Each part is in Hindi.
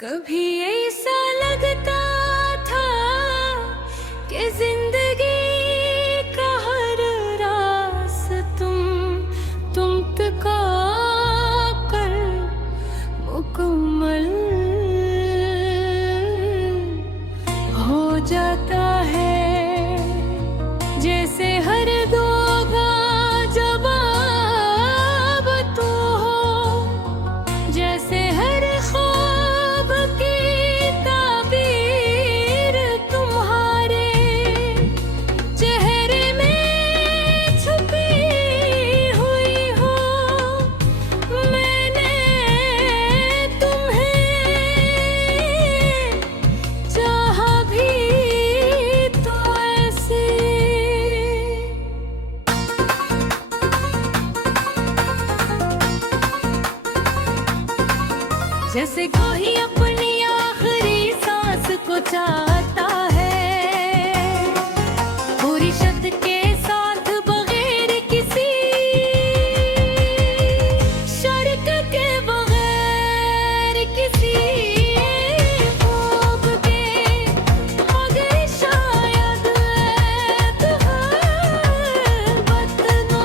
कभी ऐसा लगता था कि जिंदगी का हर रास तुम तका कर मुकम्मल हो जाता है। जैसे हर दुआ जवाब तू हो, जैसे हर ख्वाब की ताबीर तुम्हारे चेहरे में छुपी हुई हो। मैंने तुम्हें चाहा भी तो ऐसे। जैसे कोई अपनी आखिरी सांस को चाहता है, पूरी शत के साथ बगैर किसी शर्त के, बगैर किसी ख्वाब के, मगर शायद ऐत है बतना।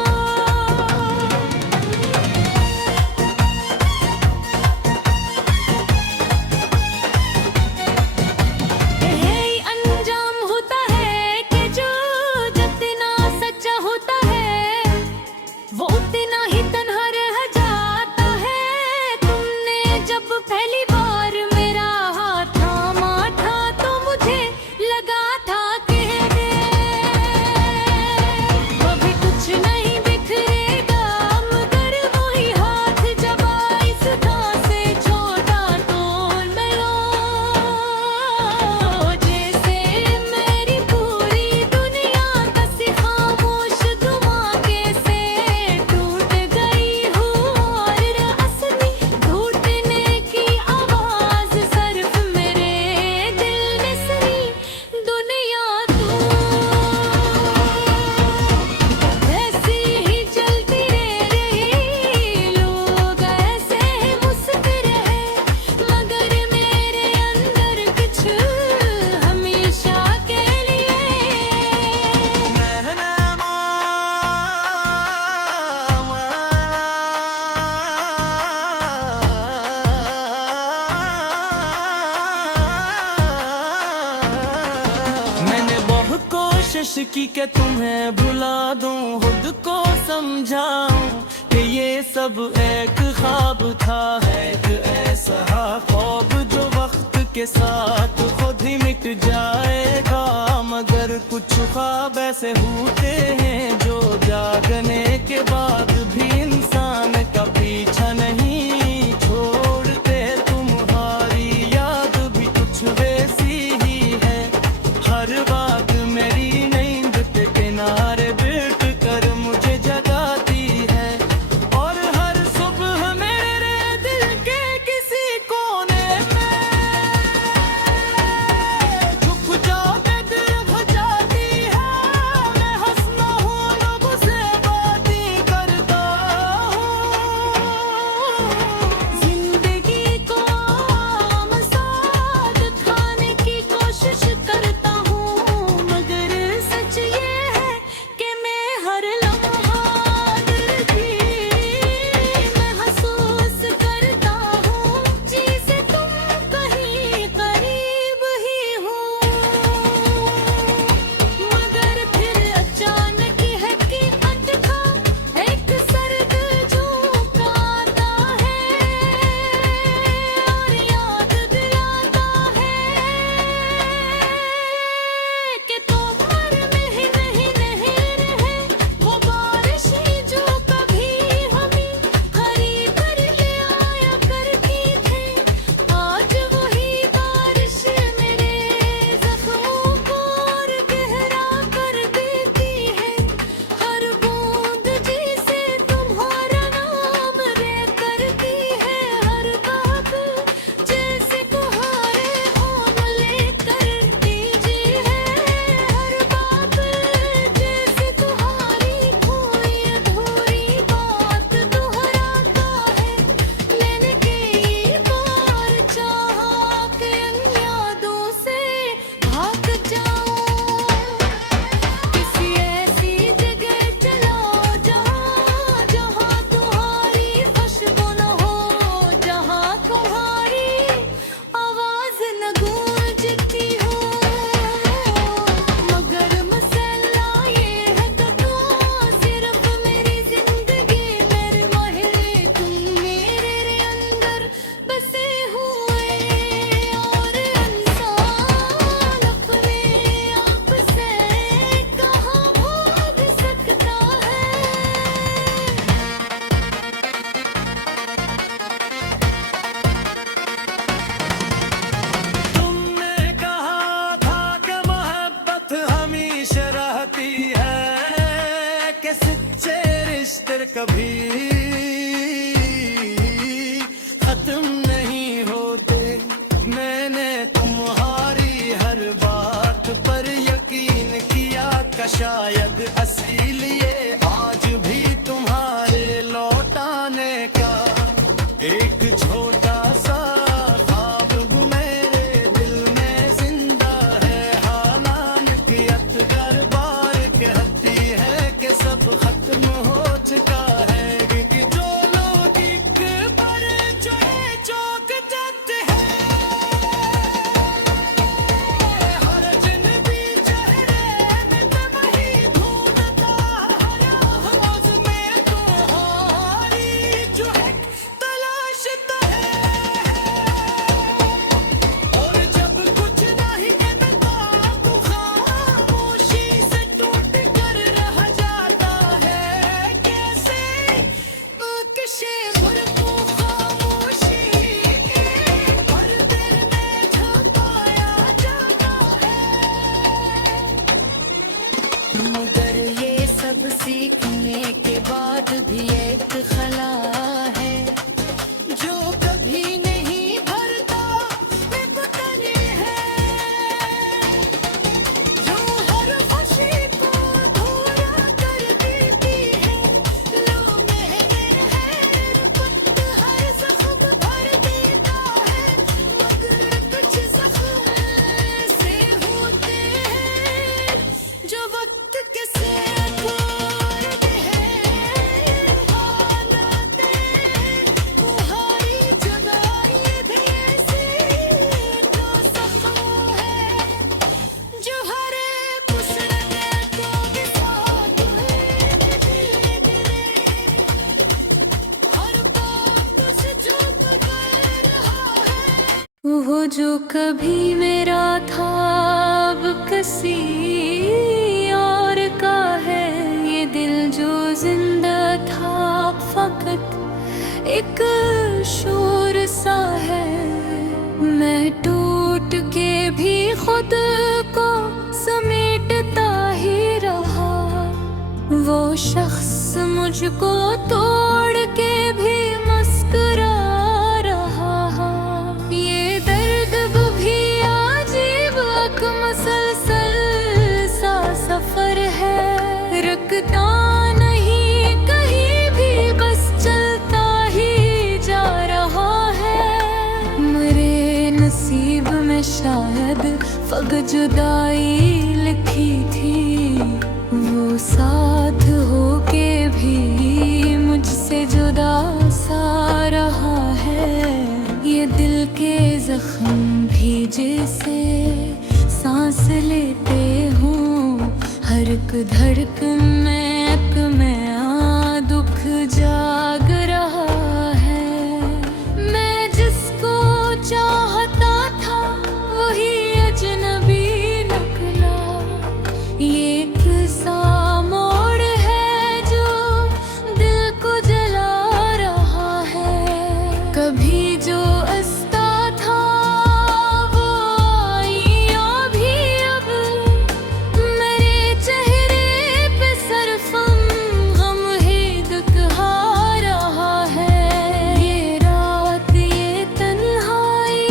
यही अंजाम होता है कि जो जितना सच्चा होता है वो उतना ही तन्हा रह जाता है। तुमने जब पहली बार मेरा हाथ थामा था तो मुझे लगा था कि कभी कुछ नहीं बिखरेगा, मगर वही हाथ जब इस था से छोटा तो मैं जैसे मेरी पूरी दुनिया कसी खामोश धमाके से टूट गई हूँ। और असली टूटने की आवाज सिर्फ मेरे दिल में सुनी। दुनिया तू ऐसी ही चलती रही, लोग ऐसे मुस्कुराए रहे, मगर मेरे अंदर कुछ हमेशा के लिए। मैंने बहुत कोशिश की कि तुम्हें भुला दूं, खुद को समझाऊं कि ये सब एक ख्वाब था। एक ऐसा ख्वाब जो वक्त के साथ खुद ही मिट जाएगा, मगर कुछ ख्वाब ऐसे होते हैं जो जागने के बाद भी इंसान का पीछा नहीं छोड़ते। तुम्हारी याद भी कुछ वैसी ही है, हर बात मेरी नींद के किनारे बैठ कर मुझे जगाती है। और हर सुबह मेरे दिल के किसी कोने में झुक जाके दिल हो जाती है। मैं हंस कभी खत्म नहीं होते। मैंने तुम्हारी हर बात पर यकीन किया का शायद इसीलिए आज भी तुम्हारे लौटाने का एक छोटा सा ख्वाब मेरे दिल में जिंदा है। हालांकियत कर बार कहती है कि सब खत्म हो चुका है। क्योंकि जो लोग एक पर चढ़े चौक जाते हैं, हर जिन भी चेहरे में तब ही ढूंढता हर आवाज में तुम्हारी जो है तलाशता है। और जब कुछ नहीं मिलता तो खामोशी से टूट कर रह जाता है। कैसे किसी भर को खामोशी के पर्दे में छुपाया जाता है। मगर ये सब सीखने के बाद भी एक खला है जो कभी नहीं भरता बेपतनी है। जो हर खुशी को पूरा कर देती है। लो मैंने है पुत हर जख्म भर देता है। मगर कुछ जख्म से होते हैं जो वक्त के साथ तोड़ते हैं। हालाते तुम्हारी जुदाई भी ऐसी तो जख्म है जो हर एक उसरने को भी साथ है। धीरे धीरे हर बात तुझसे छुप कर रहा है। वो जो कभी मेरा था अब किसी और का है। ये दिल जो जिंदा था फकत एक शोर सा है। मैं टूट के भी खुद को समेटता ही रहा। वो शख्स मुझको तोड़ के भी मुस्कुरा रहा। ये दर्द भी अजीब एक मसलसल सा सफर है। रुकता नहीं कहीं भी बस चलता ही जा रहा है। मेरे नसीब में शायद फग जुदाई लिखी थी। वो साथ होके भी मुझसे जुदा सा रहा है। ये दिल के जख्म भी जैसे सांस लेते हूँ। हर एक धड़कन में एक नया दुख जाग रहा है। मैं जिसको चाहता था वही अजनबी निकला। ये किस्सा मोड़ है जो दिल को जला रहा है। कभी जो अस्ता था वो आईया भी अब मेरे चेहरे पे सरफम गम ही दिखा रहा है। ये रात ये तन्हाई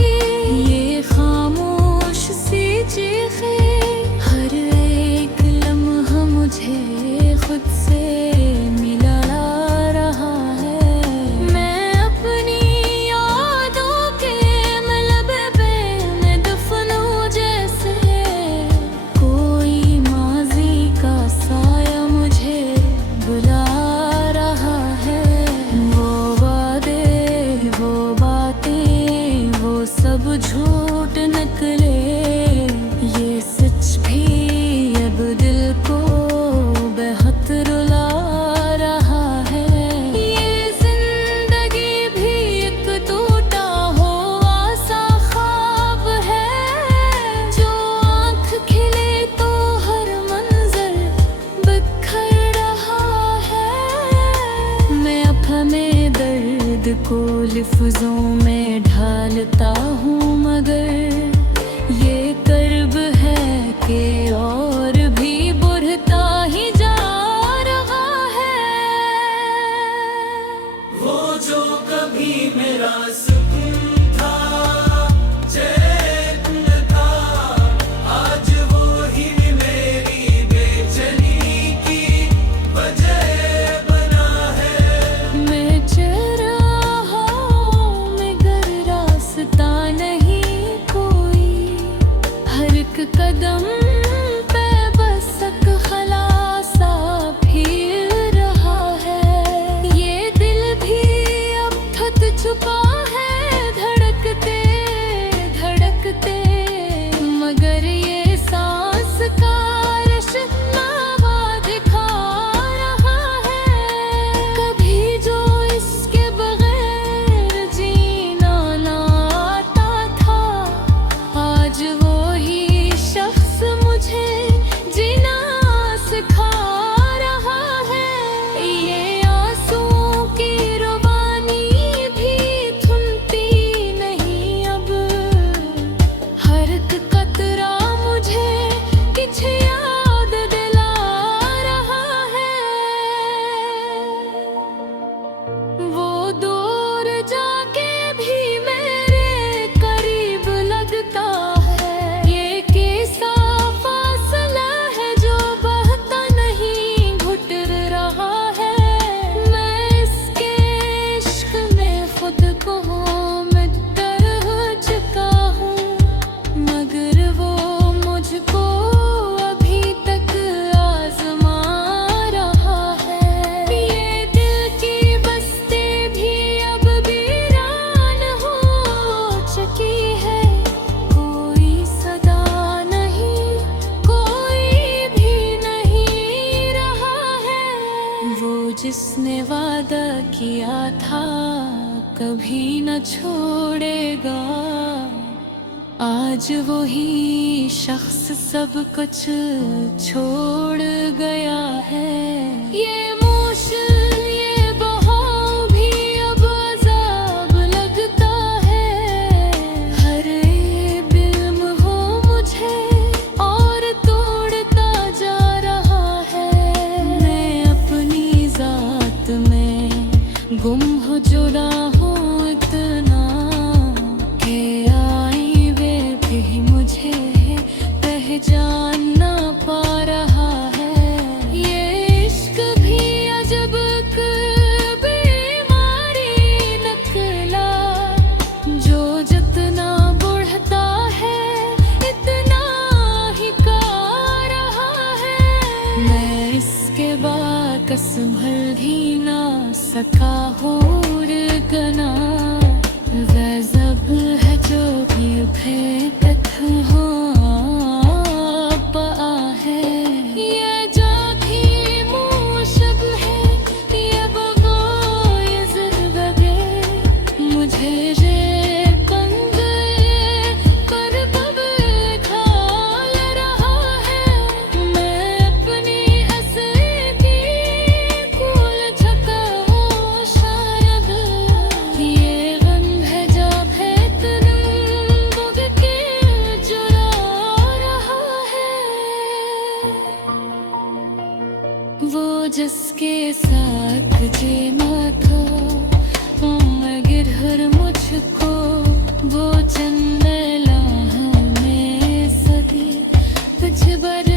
ये खामोश सी चीखें हर एक लम्हा मुझे खुद से मिला रहा है। मैं अपनी यादों के मलबे में दफन हूँ जैसे। कोई माजी का साया मुझे बुला रहा है। वो वादे वो बातें वो सब झूठ निकले। ये सच भी अब दिल को बेहद रुला रहा है। ये जिंदगी भी एक टूटा हुआ सा ख्वाब है। जो आँख खिले तो हर मंजर बिखर रहा है। मैं अपने दर्द को लफ्जों में ढालता हूँ मगर ये कर्ब है कि और भी बढ़ता ही जा रहा है। कदम पे बस एक खलासा फिर रहा है। ये दिल भी अब थक चुका है धड़कते धड़कते, मगर ये सांस का रशनावा दिखा रहा है। कभी जो इसके बगैर जीना ना आता था, आज वो ही शख्स मुझे जीना सिखा रहा है। ये आंसुओं की रवानी भी थमती नहीं अब, हर एक कतरा मुझे कुछ याद दिला रहा है। वो दूर जाके भी मेरे करीब लगता है। ये कैसा फासला है जो बहता नहीं घुट रहा है। मैं इसके इश्क में खुद को मित्र हो चुका हूँ, मगर वो मुझको अभी तक आजमा रहा है। ये दिल की बस्ती भी अब वीरान हो चुकी है। कोई सदा नहीं, कोई भी नहीं रहा है। वो जिसने वादा किया था कभी न छोड़ेगा, आज वही शख्स सब कुछ छोड़ गया है। ये मुश्किल ये बहाव भी अब अज़ाब लगता है। हर एक इल्म हो मुझे और तोड़ता जा रहा है। मैं अपनी ज़ात में गुम हो जुड़ा हूँ इतना, के आई वे भी मुझे पहचान ना पा रहा है। ये इश्क भी अजब एक बीमारी निकला, जो जितना बढ़ता है इतना ही का रहा है। मैं इसके बाद संभल भी ना सका हूँ गना, गज़ब है जो भी भेदत हो पा है। ये जाती मूशब है, ये बगो ये ज़रबे, मुझे ये कंग कर कब खाल रहा है। मैं अपनी असली की कुल झका हूँ शायद, ये गम है जा बेहतरीन बुग के जुड़ा रहा है। वो जिसके साथ जीना था मगर हर मुझको, वो चंद में सदी तुझ पर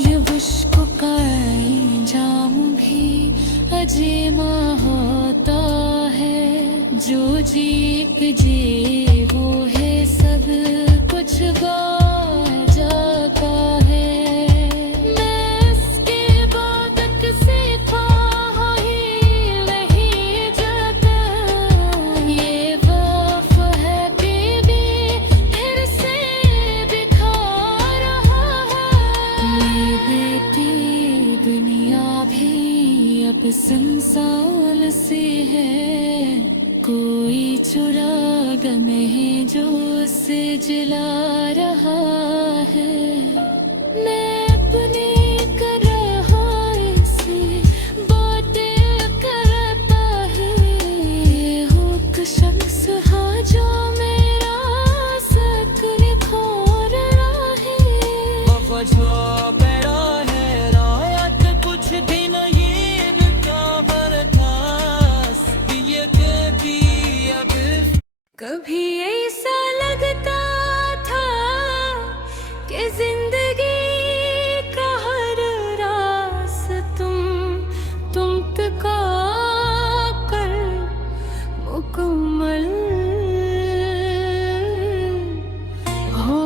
ये मुश्क का जाम भी अजीमा होता है। जो जी के जी वो है सब कुछ जाता है। मैं इसके बाद से खा ही नहीं जाता, ये वाफ है बेबी फिर से बिखा रहा है। मेरी बेटी दुनिया भी अब संसार से है, कोई चुराग में जो उसे जला रहा है। मैं अपने कर रहा इसे बातें करता है। हो एक शख्स हाँ जो मेरा सक निखार रहा है। वजह पैदा है रायत कुछ दिन ये क्या बर्दाश्त ये कभी अब कभी ऐसा लगता था कि जिंदगी का हर रास तुम तका कर मुकम्मल हो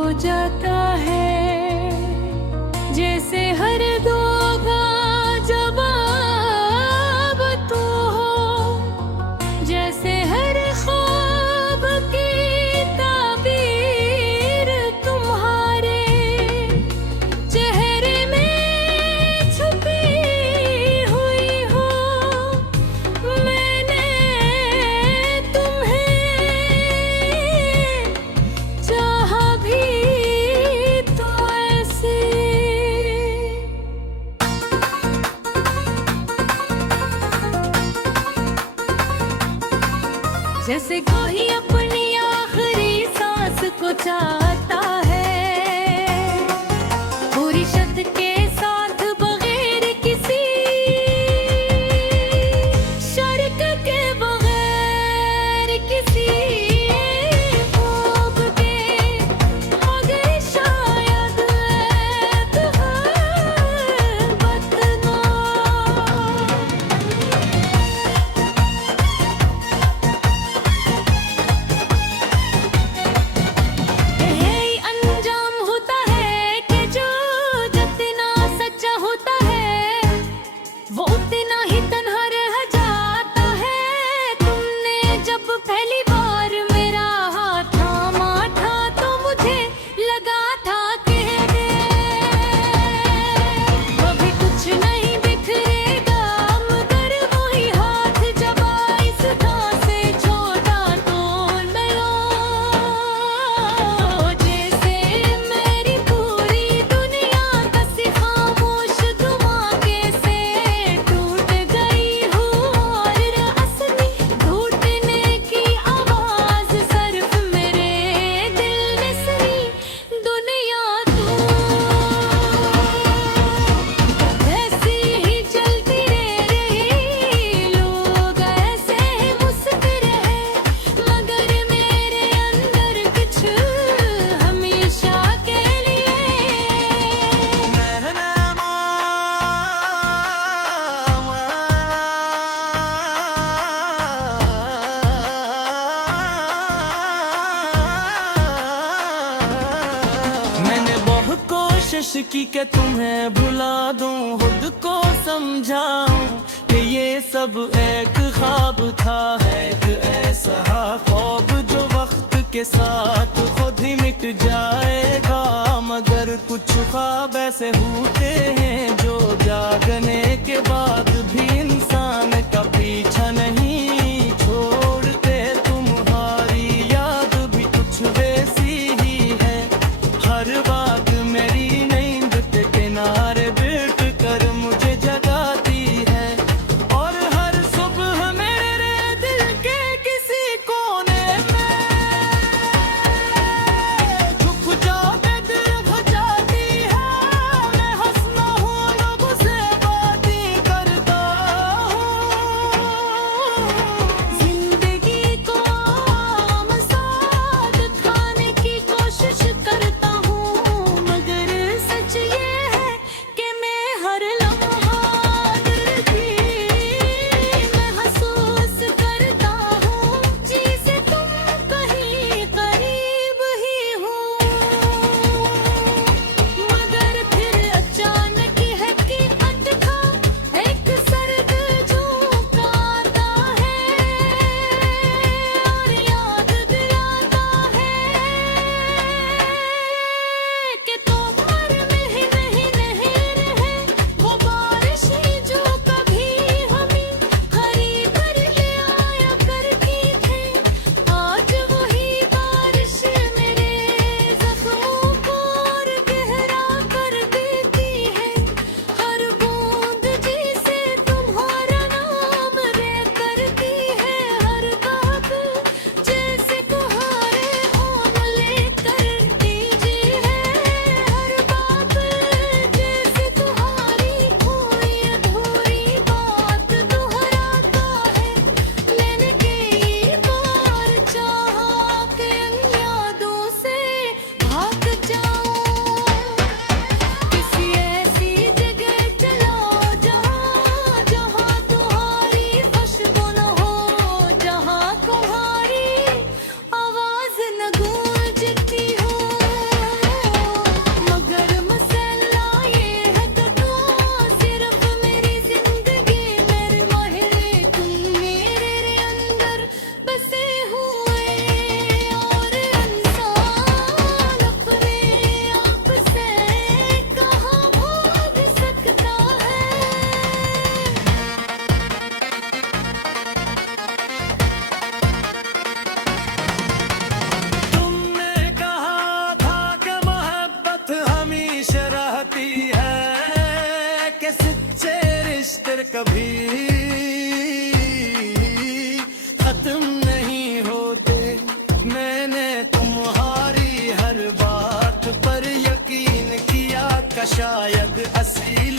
कोशिश की कि तुम्हें भुला दूं, खुद को समझाऊं कि ये सब एक ख्वाब था, एक ऐसा ख्वाब जो वक्त के साथ खुद ही मिट जाएगा। मगर कुछ ख्वाब ऐसे होते हैं जो जागने के बाद भी इंसान का पीछा नहीं छोड़ते। तुम्हारी याद भी कुछ वैसी ही है, हर बात मेरी नींद के किनारे बैठ कर मुझे जगाती है। और हर सुबह मेरे दिल के किसी कोने में झुक जाके दिल बजाती है। मैं हंसना हूँ रब से बातें करता हूँ, जिंदगी को आम साथ खाने की कोशिश करता हूँ, मगर सच ये है कि मैं हर लम्हा दिल की मैं महसूस करता हूँ। जैसे तुम कहीं करीब ही हो, मगर फिर अचानक है कि अटका एक सर्द झोंका आता है और याद दिलाता है कि दोपहर में ही नहीं रहे वो बारिश जो कभी हमें खरीद कर ले आया करती थी। आज वही बारिश मेरे जख्मों को और गहरा कर देती है। हर बूंद जिसे तुम्हारा नाम रे करती है, हर बात जैसे कुहारे ओन लेकर दीजिए है। हर बात जैसे तुम्हारी कोई अधूरी बात दोहराता है। लेने की बार चाहा कि यादों से भाग जाऊं, किसी ऐसी जगह चला जहाँ जहाँ तुम्हारी खुशबू न हो, जहाँ तुम्हारी आवाज न गूंजती हो। मगर मसला ये है कि तुम सिर्फ मेरी जिंदगी मेरे महल तुम मेरे अंदर बसे हुए और इंसान अपने आप से कहाँ भाग सकता है। तुमने कहा था कि मोहब्बत हमेशा रहती है, कि सच्चे रिश्ते कभी खत्म नहीं होते। मैंने तुम्हारी हर बात पर यकीन किया कि शायद असली